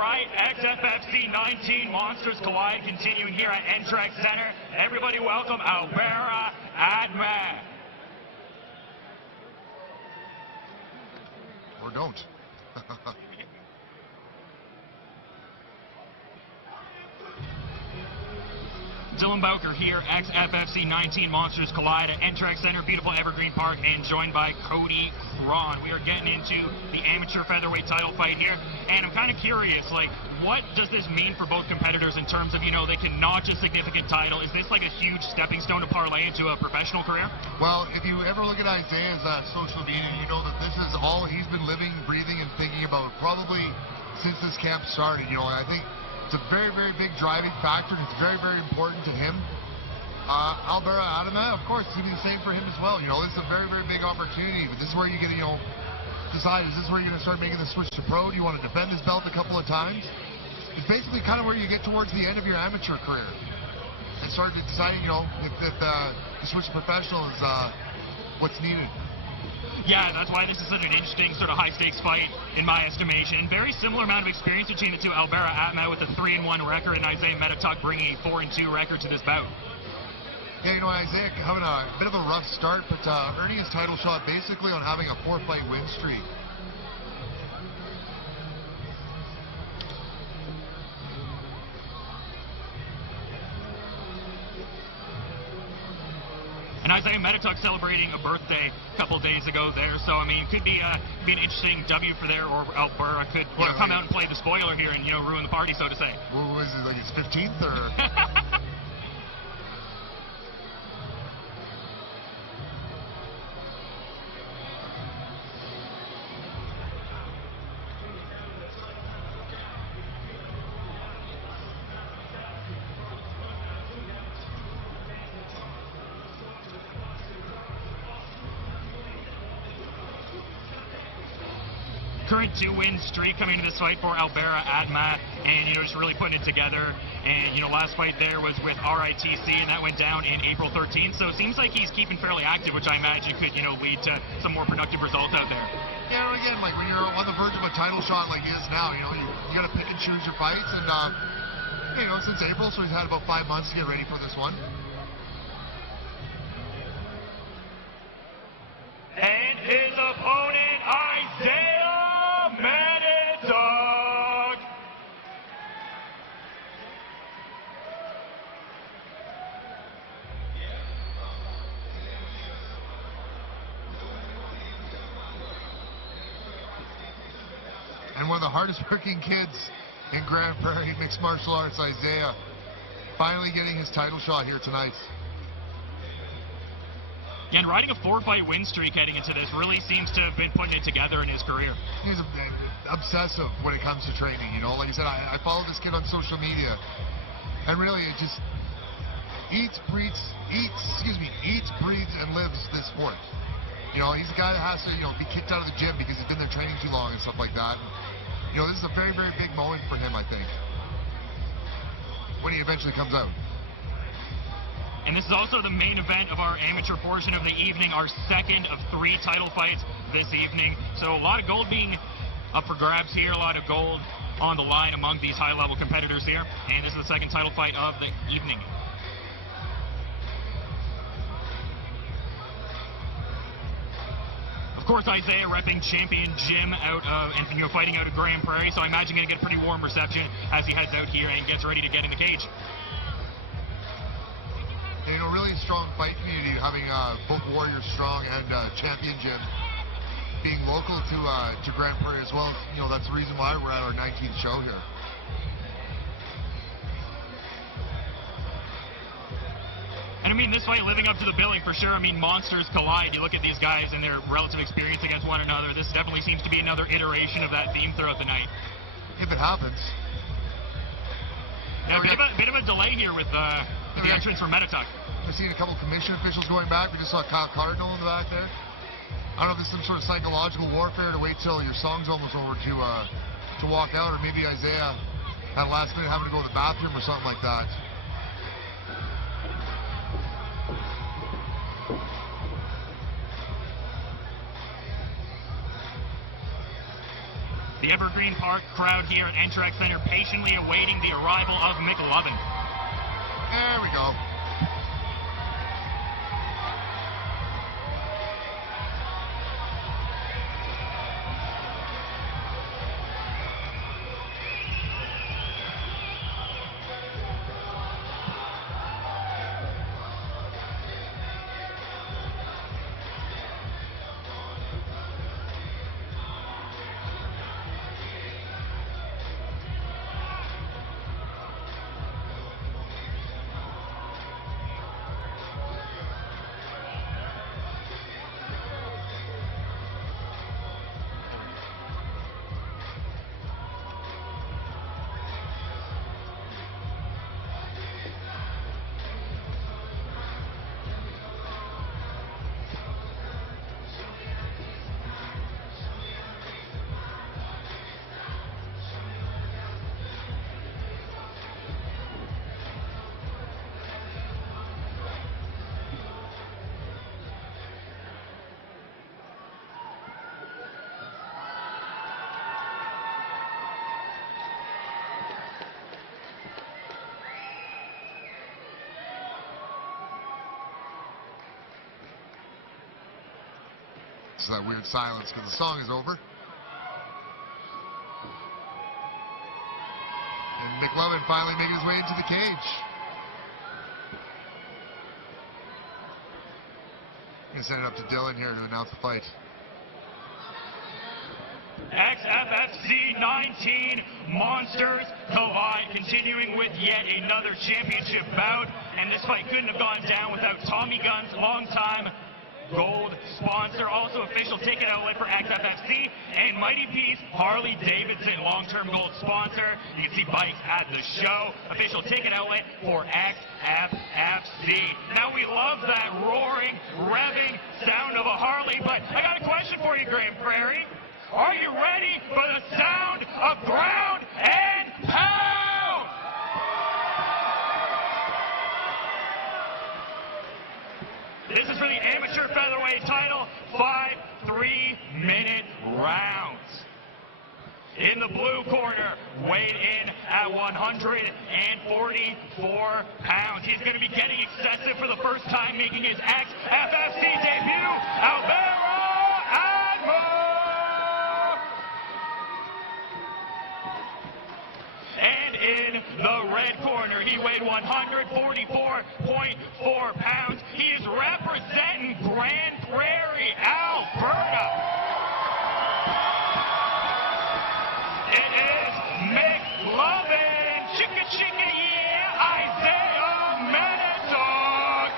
right, XFFC 19 Monsters Collide continuing here at Entrex Center. Everybody welcome Albaraa Atmeh. Or don't. Dylan Bowker here, XFFC 19 Monsters Collide at Entrex Center, beautiful Evergreen Park, and joined by Cody Cron. We are getting into the amateur featherweight title fight here, and I'm kind of curious, like, what does this mean for both competitors in terms of, you know, they can notch a significant title? Is this like a huge stepping stone to parlay into a professional career? Well, if you ever look at Isaiah's social media, you know that this is all he's been living, breathing, and thinking about probably since this camp started. You know, I think it's a very, very big driving factor, and it's very, very important to him. Albaraa Atmeh, of course, it's going to be the same for him as well. You know, this is a very, very big opportunity. But this is where you get to, you know, decide, is this where you're going to start making the switch to pro? Do you want to defend this belt a couple of times? It's basically kind of where you get towards the end of your amateur career and start deciding, you know, if the switch to professional is what's needed. Yeah, that's why this is such an interesting sort of high-stakes fight, in my estimation. Very similar amount of experience between the two. Albaraa Atmeh with a 3-1 record, and Isaiah Metituk bringing a 4-2 record to this bout. Yeah, you know, Isaiah having a bit of a rough start, but earning his title shot basically on having a 4-fight win streak. And Isaiah Metituk celebrating a birthday a couple days ago there, so I mean, could be an interesting W for there, or Albaraa could come out and play the spoiler here and, you know, ruin the party, so to say. What was it, like his 15th or? Current 2-win streak coming into this fight for Albaraa Atmeh, and, you know, just really putting it together. And, you know, last fight there was with RITC, and that went down in April 13th. So it seems like he's keeping fairly active, which I imagine could, you know, lead to some more productive results out there. Yeah, again, like when you're on the verge of a title shot like he is now, you know, you got to pick and choose your fights. And, you know, since April, so he's had about 5 months to get ready for this one. And his opponent, Isaiah Metituk. And one of the hardest working kids in Grand Prairie mixed martial arts, Isaiah, finally getting his title shot here tonight. Yeah, and riding a 4-fight win streak heading into this really seems to have been putting it together in his career. He's obsessive when it comes to training, you know. Like I said, I follow this kid on social media, and really it just eats, breathes, and lives this sport. You know, he's a guy that has to, you know, be kicked out of the gym because he's been there training too long and stuff like that. And, you know, this is a very, very big moment for him, I think, when he eventually comes out. And this is also the main event of our amateur portion of the evening, our second of 3 title fights this evening. So a lot of gold being up for grabs here, a lot of gold on the line among these high-level competitors here. And this is the second title fight of the evening. Of course, Isaiah repping champion Jim out of, and, you know, fighting out of Grand Prairie, so I imagine going to get a pretty warm reception as he heads out here and gets ready to get in the cage. You know, really strong fight community, having both Warrior Strong and Champion Jim being local to Grand Prairie as well. You know, that's the reason why we're at our 19th show here. And I mean, this fight living up to the billing for sure. I mean, monsters collide. You look at these guys and their relative experience against one another. This definitely seems to be another iteration of that theme throughout the night. If it happens. Yeah, a bit of a delay here with the entrance for Metituk. We've seen a couple commission officials going back. We just saw Kyle Cardinal in the back there. I don't know if this is some sort of psychological warfare to wait till your song's almost over to walk out, or maybe Isaiah at the last minute having to go to the bathroom or something like that. The Evergreen Park crowd here at Entrax Center patiently awaiting the arrival of McLovin. There we go. It's that weird silence because the song is over. And McLovin finally making his way into the cage. I'm going to send it up to Dylan here to announce the fight. XFFC 19 Monsters collide, continuing with yet another championship bout. And this fight couldn't have gone down without Tommy Gunn's longtime gold sponsor, also official ticket outlet for XFFC, and Mighty P's Harley Davidson, long-term gold sponsor. You can see bikes at the show, official ticket outlet for XFFC. Now we love that roaring, revving sound of a Harley, but I got a question for you, Graham Prairie. Are you ready for the sound of ground and pound? This is for the amateur featherweight title, 5 3-minute rounds. In the blue corner, weighed in at 144 pounds. He's going to be getting excessive for the first time, making his XFFC debut, Albaraa Atmeh! And in the red corner, he weighed 144.4 pounds. He is representing Grand Prairie, Alberta. It is McLovin, chicka chicka yeah, Isaiah Metituk.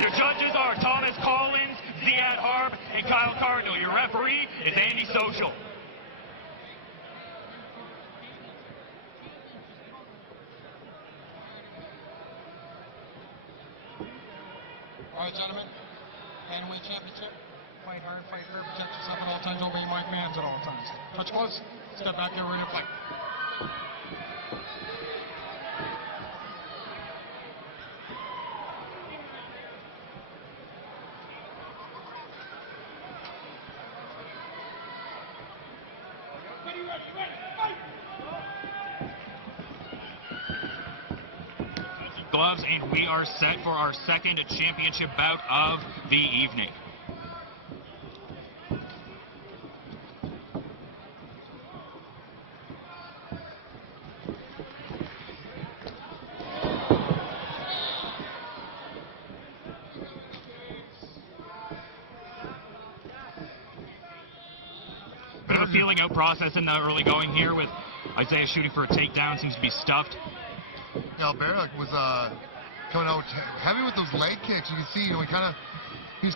Your judges are Thomas Collins, Ziad Harb, and Kyle Cardinal. Your referee is Andy Social. All right, gentlemen, bantamweight championship. Fight hard, protect yourself at all times, obey my commands at all times. Touch close, step back there, ready to fight. Gloves, and we are set for our second championship bout of the evening. Bit of a feeling out process in the early going here with Isaiah shooting for a takedown, seems to be stuffed. Albaraa was coming out heavy with those leg kicks. You can see, he was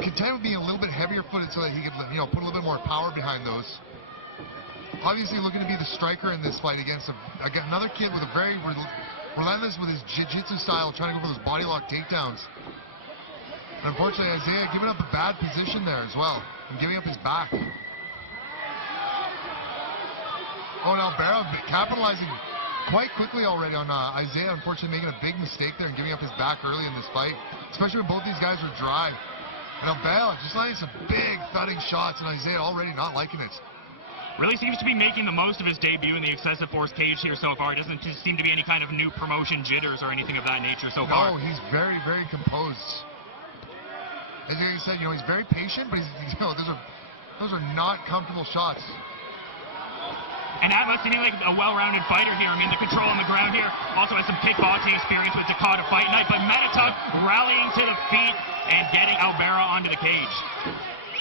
content with being a little bit heavier footed so that he could, put a little bit more power behind those. Obviously looking to be the striker in this fight against another kid with a very relentless with his jiu-jitsu style, trying to go for those body lock takedowns. And unfortunately, Isaiah giving up a bad position there as well, and giving up his back. Oh, and Albaraa capitalizing quite quickly already on Isaiah, unfortunately making a big mistake there and giving up his back early in this fight, especially when both these guys were dry. And Albaraa just landing some big thudding shots, and Isaiah already not liking it. Really seems to be making the most of his debut in the excessive force cage here so far. It doesn't seem to be any kind of new promotion jitters or anything of that nature so far. No, he's very, very composed. As you said, he's very patient, but those are not comfortable shots. And Atmeh seeming like a well-rounded fighter here. I mean, the control on the ground here. Also has some kickboxing experience with Dakota Fight Night. But Metituk rallying to the feet and getting Albaraa onto the cage.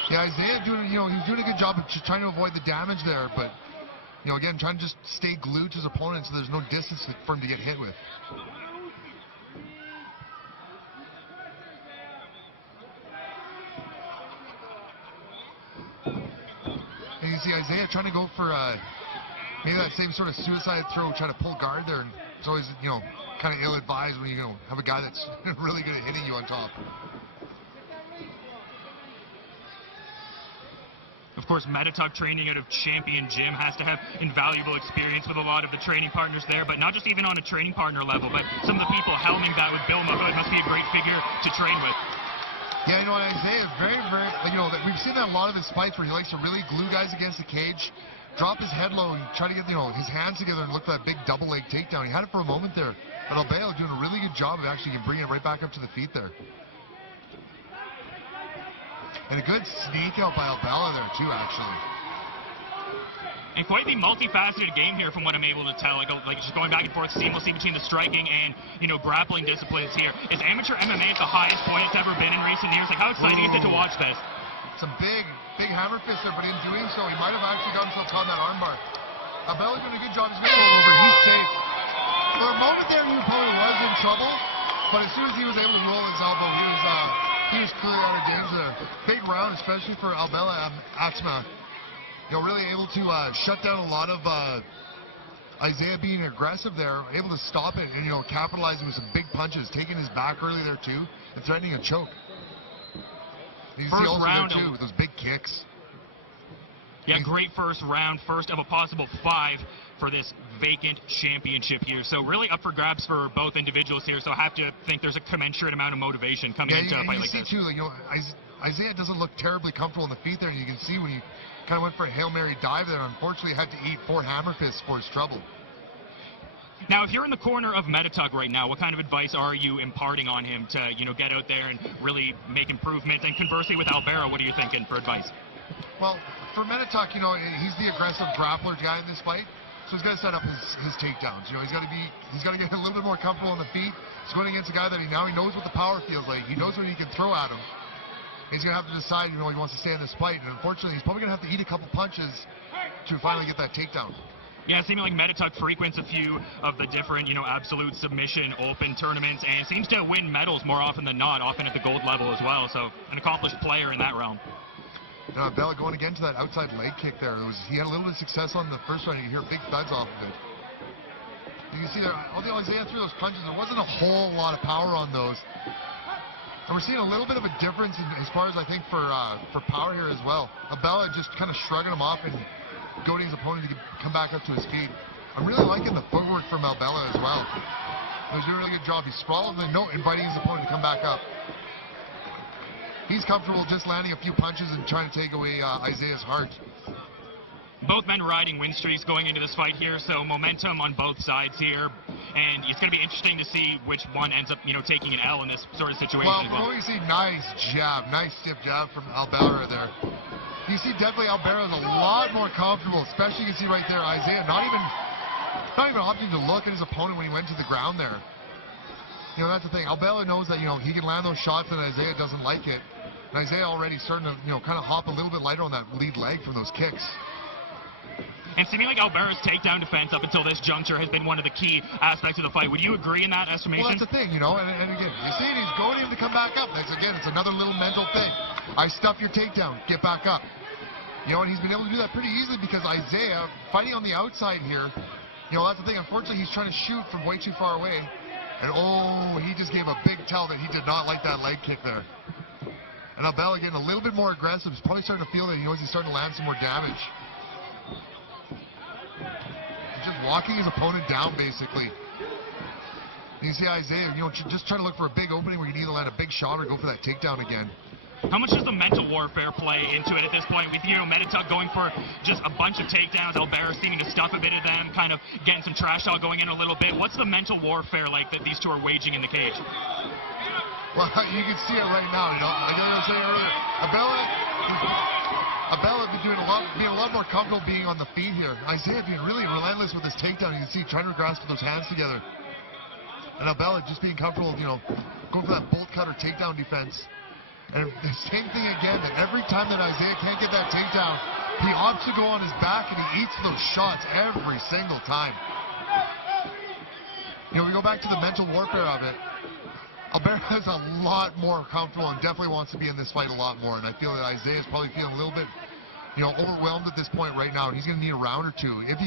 Yeah, Isaiah he's doing a good job of trying to avoid the damage there, but again, trying to just stay glued to his opponent so there's no distance for him to get hit with. And you see Isaiah trying to go for maybe that same sort of suicide throw, trying to pull guard there, and it's always kind of ill-advised when you have a guy that's really good at hitting you on top. Of course, Metituk training out of Champion Gym has to have invaluable experience with a lot of the training partners there, but not just even on a training partner level, but some of the people helming that with Bill Muggo. It must be a great figure to train with. Yeah, Isaiah is very, very, we've seen that a lot of his fights where he likes to really glue guys against the cage, drop his head low, and try to get, his hands together and look for that big double leg takedown. He had it for a moment there, but Albaraa doing a really good job of actually bringing it right back up to the feet there. And a good sneak out by Albaraa there, too, actually. And quite the multifaceted game here from what I'm able to tell. Like just going back and forth seamlessly between the striking and, grappling disciplines here. Is amateur MMA at the highest point it's ever been in recent years? Like, how exciting is it to watch this? Some big hammer fist there, but in doing so, he might have actually got himself caught in that armbar. Albaraa doing a good job. He's going to roll over. He's safe. For a moment there, he probably was in trouble, but as soon as he was able to roll his elbow, he was clearly out of danger. Big round, especially for Albaraa Atmeh. Really able to shut down a lot of Isaiah being aggressive there, able to stop it and, capitalizing with some big punches, taking his back early there too, and threatening a choke. You see also round there too, with those big kicks. Yeah, great first round, first of a possible 5 for this vacant championship here. So really up for grabs for both individuals here. So I have to think there's a commensurate amount of motivation coming into a fight like this. Too, Isaiah doesn't look terribly comfortable in the feet there, and you can see when he kind of went for a Hail Mary dive there, unfortunately had to eat 4 hammer fists for his trouble. Now, if you're in the corner of Metituk right now, what kind of advice are you imparting on him to, get out there and really make improvements? And conversely with Albaraa, what are you thinking for advice? Well, for Metituk, he's the aggressive grappler guy in this fight, so he's got to set up his takedowns. He's got to get a little bit more comfortable on the feet. He's going against a guy that he knows what the power feels like. He knows what he can throw at him. He's going to have to decide, he wants to stay in this fight, and unfortunately, he's probably going to have to eat a couple punches to finally get that takedown. Yeah, seeming like Metituk frequents a few of the different, absolute submission open tournaments and seems to win medals more often than not, often at the gold level as well. So an accomplished player in that realm. Bella going again to that outside leg kick there. He had a little bit of success on the first round. You hear big thuds off of it. You can see there, although Isaiah threw those punches, there wasn't a whole lot of power on those. And we're seeing a little bit of a difference as far as I think for power here as well. Albaraa just kind of shrugging him off and goading his opponent to come back up to his feet. I'm really liking the footwork from Albaraa as well. He was doing a really good job. He sprawled the note, inviting his opponent to come back up. He's comfortable just landing a few punches and trying to take away Isaiah's heart. Both men riding win streaks going into this fight here, so momentum on both sides here. And it's going to be interesting to see which one ends up, taking an L in this sort of situation. Well, we see nice stiff jab from Albaraa there. You see definitely Albaraa is a lot more comfortable, especially you can see right there Isaiah not even opting to look at his opponent when he went to the ground there. That's the thing. Albaraa knows that, he can land those shots and Isaiah doesn't like it. And Isaiah already starting to, kind of hop a little bit lighter on that lead leg from those kicks. And seeming like Albaara's takedown defense up until this juncture has been one of the key aspects of the fight. Would you agree in that estimation? Well, that's the thing, and again, you see it, he's going in to come back up. It's another little mental thing. I stuff your takedown, get back up. And he's been able to do that pretty easily because Isaiah, fighting on the outside here, that's the thing. Unfortunately, he's trying to shoot from way too far away. And he just gave a big tell that he did not like that leg kick there. And Albaraa getting a little bit more aggressive. He's probably starting to feel that he's starting to land some more damage. He's just walking his opponent down, basically. You see Isaiah, just trying to look for a big opening where you need to land a big shot or go for that takedown again. How much does the mental warfare play into it at this point with, Metituk going for just a bunch of takedowns, Albaraa seeming to stuff a bit of them, kind of getting some trash talk going in a little bit. What's the mental warfare like that these two are waging in the cage? Well, you can see it right now, like I was saying earlier. Albaraa been being a lot more comfortable being on the feet here. Isaiah being really relentless with his takedown. You can see trying to grasp those hands together. And Albaraa just being comfortable, going for that bolt cutter takedown defense. And the same thing again, that every time that Isaiah can't get that takedown, he opts to go on his back and he eats those shots every single time. We go back to the mental warfare of it. Albaraa is a lot more comfortable and definitely wants to be in this fight a lot more. And I feel that Isaiah's probably feeling a little bit, overwhelmed at this point right now. And he's going to need a round or two if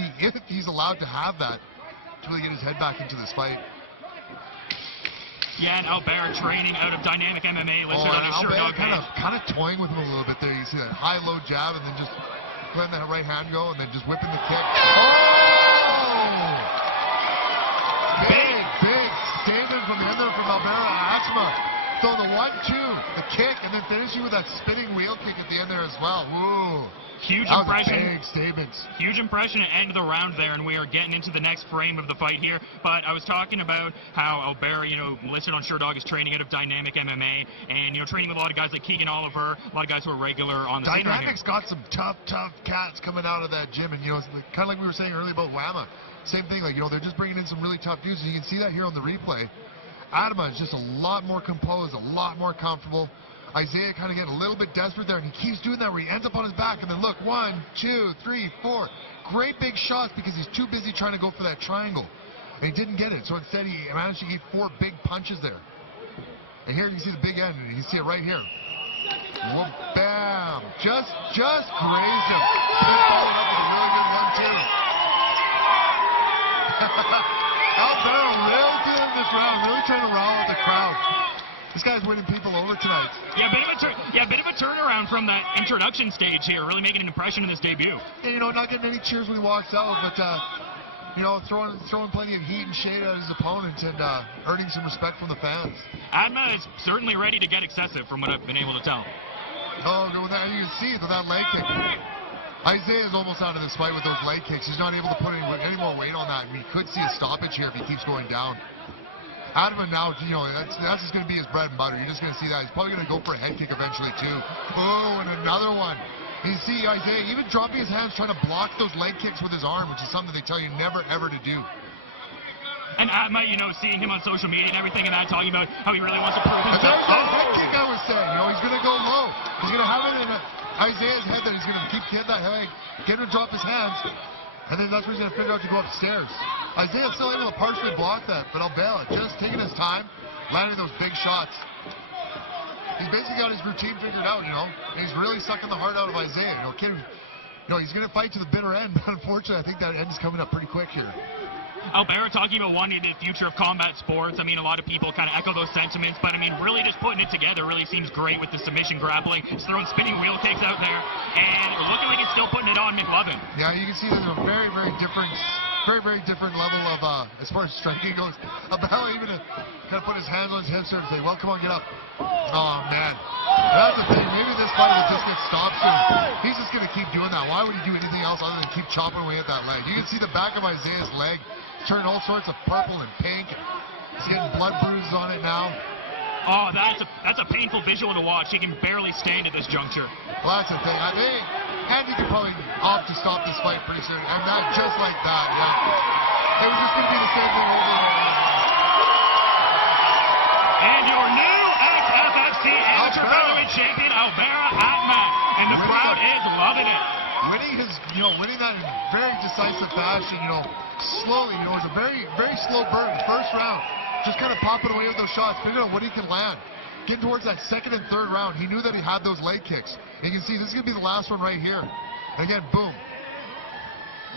he's allowed to have that to really get his head back into this fight. Yeah, and Albaraa training out of Dynamic MMA. Listed on his Sherdog page. kind of toying with him a little bit there. You see that high-low jab and then just letting that right hand go and then just whipping the kick. Oh! Big statement from Albaraa Atmeh. Throwing the 1-2, the kick, and then finishing with that spinning wheel kick at the end there as well. Ooh. Huge that impression. Was a big statements. Huge impression at end of the round there, and we are getting into the next frame of the fight here. But I was talking about how Albaraa, listed on Sherdog is training out of Dynamic MMA, and training with a lot of guys like Keegan Oliver, a lot of guys who are regular on the scene right here. Dynamic's got some tough cats coming out of that gym, and kind of like we were saying earlier about Whamma. Same thing, like they're just bringing in some really tough dudes, and you can see that here on the replay. Atmeh is just a lot more composed, a lot more comfortable. Isaiah kind of getting a little bit desperate there, and he keeps doing that where he ends up on his back, and then look, 1, 2, 3, 4. Great big shots because he's too busy trying to go for that triangle. And he didn't get it, so instead he managed to get 4 big punches there. And here you see the big end, and you can see it right here. Whoa, bam! Just grazed him. He followed up with a really good 1-2. Albaraa real good in this round, really trying to rile out the crowd. This guy's winning people over tonight. Yeah, bit of a turnaround from that introduction stage here, really making an impression in this debut. Yeah, not getting any cheers when he walks out, but throwing plenty of heat and shade at his opponent and earning some respect from the fans. Atmeh is certainly ready to get excessive from what I've been able to tell. Oh, you can see with that leg kick. Isaiah is almost out of this fight with those leg kicks. He's not able to put any more weight on that. We could see a stoppage here if he keeps going down. Atmeh now, that's just going to be his bread and butter. You're just going to see that. He's probably going to go for a head kick eventually, too. Oh, and another one. You see Isaiah even dropping his hands, trying to block those leg kicks with his arm, which is something they tell you never, ever to do. And Atmeh, seeing him on social media and everything and that, talking about how he really wants to prove himself. That's the head kick I was saying. He's going to go low. He's going to have it in Isaiah's head that he's going to keep getting that head, get him to drop his hands, and then that's where he's going to figure out to go upstairs. Isaiah's still able to partially block that, but Albaraa just taking his time, landing those big shots. He's basically got his routine figured out, and he's really sucking the heart out of Isaiah. He's going to fight to the bitter end, but unfortunately, I think that end is coming up pretty quick here. Albaraa talking about wanting the future of combat sports. A lot of people kind of echo those sentiments, but really just putting it together really seems great with the submission grappling. Just throwing spinning wheel kicks out there, and looking like he's still putting it on McLovin. Yeah, you can see there's a very, very different level of, as far as striking goes. Albaraa even kind of put his hands on his hips there and say, well, come on, get up. Oh, man. That's the thing. Maybe this fight will just get stopped soon. He's just going to keep doing that. Why would he do anything else other than keep chopping away at that leg? You can see the back of Isaiah's leg turn all sorts of purple and pink. He's getting blood bruises on it now. Oh, that's a painful visual to watch. He can barely stand at this juncture. Well, that's the thing. I think Andy could probably opt to stop this fight pretty soon. And that just like that, yeah. It was just going to be the same thing over and over. And your new XFFC amateur featherweight champion, Albaraa Atmeh. And the crowd is loving it. Winning that in very decisive fashion, slowly, it was a very, very slow burn. First round, just kind of popping away with those shots, figuring out what he can land. Getting towards that second and third round, he knew that he had those leg kicks. And you can see this is going to be the last one right here. And again, boom.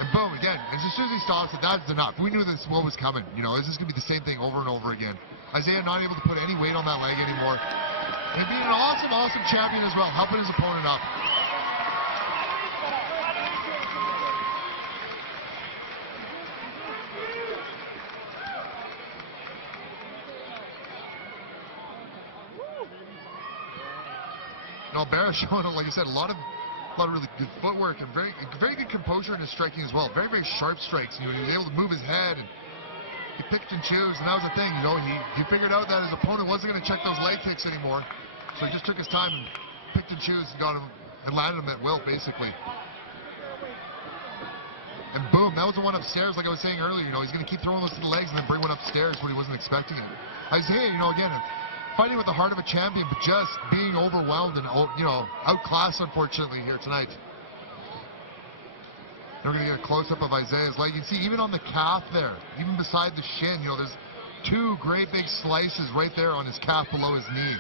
And boom, again. And as soon as he stops it, that's enough. We knew this what was coming. This is going to be the same thing over and over again. Isaiah not able to put any weight on that leg anymore. And being an awesome, awesome champion as well, helping his opponent up. Albaraa showing, like you said, a lot of really good footwork and very good composure in his striking as well. Very, very sharp strikes. He was able to move his head, and he picked and chose, and that was the thing. He figured out that his opponent wasn't going to check those leg kicks anymore, so he just took his time and picked and chose and got him and landed him at will, basically. And boom, that was the one upstairs, like I was saying earlier. He's going to keep throwing those to the legs and then bring one upstairs when he wasn't expecting it. Isaiah, again, fighting with the heart of a champion, but just being overwhelmed and, outclassed, unfortunately, here tonight. We're going to get a close-up of Isaiah's leg. You can see even on the calf there, even beside the shin, there's two great big slices right there on his calf below his knee.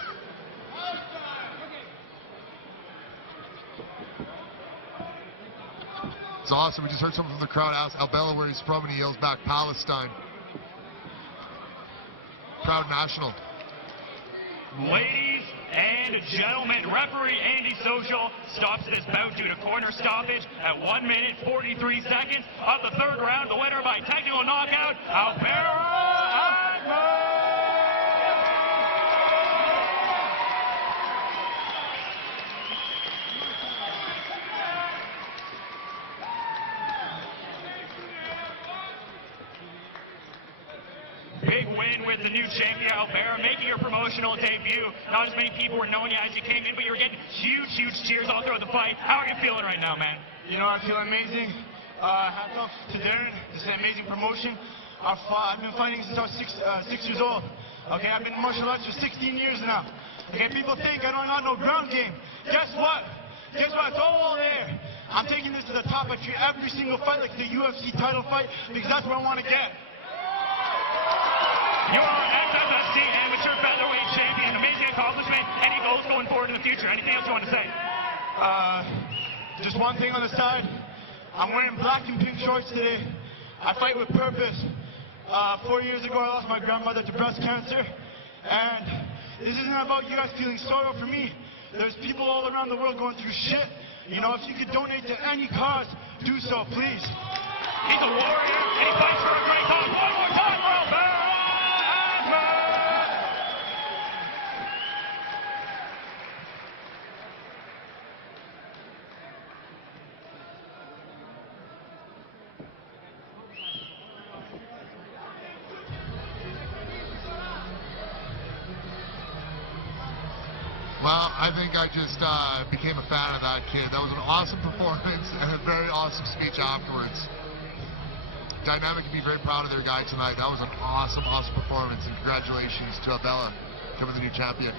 It's awesome. We just heard someone from the crowd ask Albaraa where he's from, and he yells back, Palestine. Proud national. Ladies and gentlemen, referee Andy Social stops this bout due to corner stoppage at 1 minute 43 seconds of the third round. The winner by technical knockout, Albaraa Atmeh. Big win with the new champion, Albaraa, making your promotional debut. Not as many people were knowing you as you came in, but you were getting huge cheers all throughout the fight. How are you feeling right now, man? I feel amazing. Hats off to Darren. This is an amazing promotion. I've been fighting since I was 6 years old. Okay, I've been in martial arts for 16 years now. Okay, people think I don't got no ground game. Guess what? It's all there. I'm taking this to the top. I treat every single fight like the UFC title fight because that's where I want to get. You are XFFC amateur featherweight champion. Amazing accomplishment. Any goals going forward in the future? Anything else you want to say? Just one thing on the side. I'm wearing black and pink shorts today. I fight with purpose. 4 years ago, I lost my grandmother to breast cancer. And this isn't about you guys feeling sorrow for me. There's people all around the world going through shit. If you could donate to any cause, do so, please. He's a warrior, and he fights for a great cause. One more time for Albaraa. Well, I think I just became a fan of that kid. That was an awesome performance and a very awesome speech afterwards. Dynamic can be very proud of their guy tonight. That was an awesome performance, and congratulations to Albaraa, becoming the new champion.